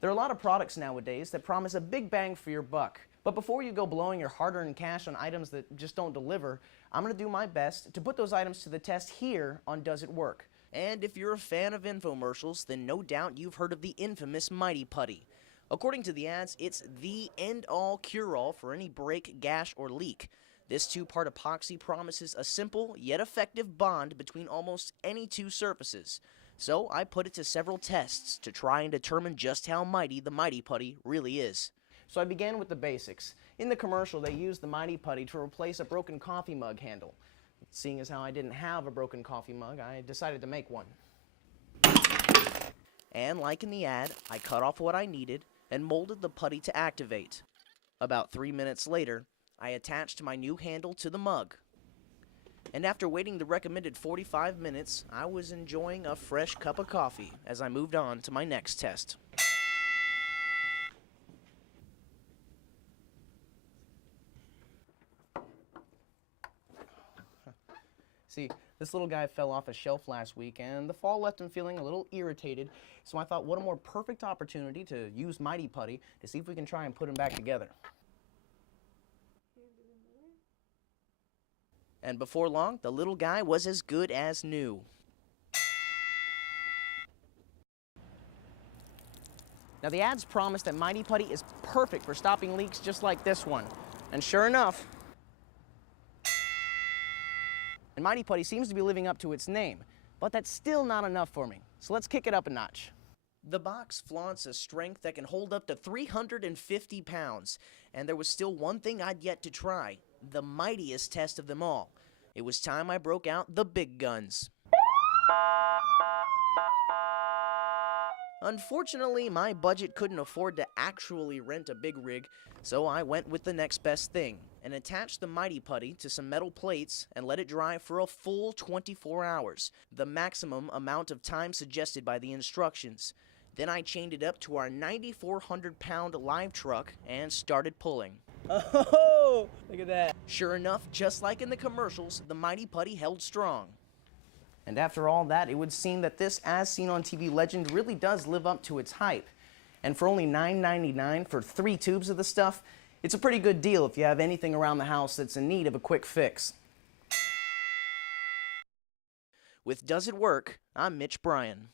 There are a lot of products nowadays that promise a big bang for your buck. But before you go blowing your hard-earned cash on items that just don't deliver, I'm going to do my best to put those items to the test here on Does It Work? And if you're a fan of infomercials, then no doubt you've heard of the infamous Mighty Putty. According to the ads, it's the end-all cure-all for any break, gash, or leak. This two-part epoxy promises a simple yet effective bond between almost any two surfaces. So I put it to several tests to try and determine just how mighty the Mighty Putty really is. So I began with the basics. In the commercial, they used the Mighty Putty to replace a broken coffee mug handle. Seeing as how I didn't have a broken coffee mug, I decided to make one. And like in the ad, I cut off what I needed and molded the putty to activate. About 3 minutes later, I attached my new handle to the mug. And after waiting the recommended 45 minutes, I was enjoying a fresh cup of coffee as I moved on to my next test. See, this little guy fell off a shelf last week, and the fall left him feeling a little irritated, so I thought what a more perfect opportunity to use Mighty Putty to see if we can try and put him back together. And before long, the little guy was as good as new. Now the ads promise that Mighty Putty is perfect for stopping leaks just like this one. And sure enough, and Mighty Putty seems to be living up to its name, but that's still not enough for me. So let's kick it up a notch. The box flaunts a strength that can hold up to 350 pounds, and there was still one thing I'd yet to try, the mightiest test of them all. It was time I broke out the big guns. Unfortunately, my budget couldn't afford to actually rent a big rig, so I went with the next best thing and attached the Mighty Putty to some metal plates and let it dry for a full 24 hours, the maximum amount of time suggested by the instructions. Then I chained it up to our 9,400-pound live truck and started pulling. Oh, look at that. Sure enough, just like in the commercials, the Mighty Putty held strong. And after all that, it would seem that this as seen on TV legend really does live up to its hype. And for only $9.99 for 3 tubes of the stuff, it's a pretty good deal if you have anything around the house that's in need of a quick fix. With Does It Work? I'm Mitch Bryan.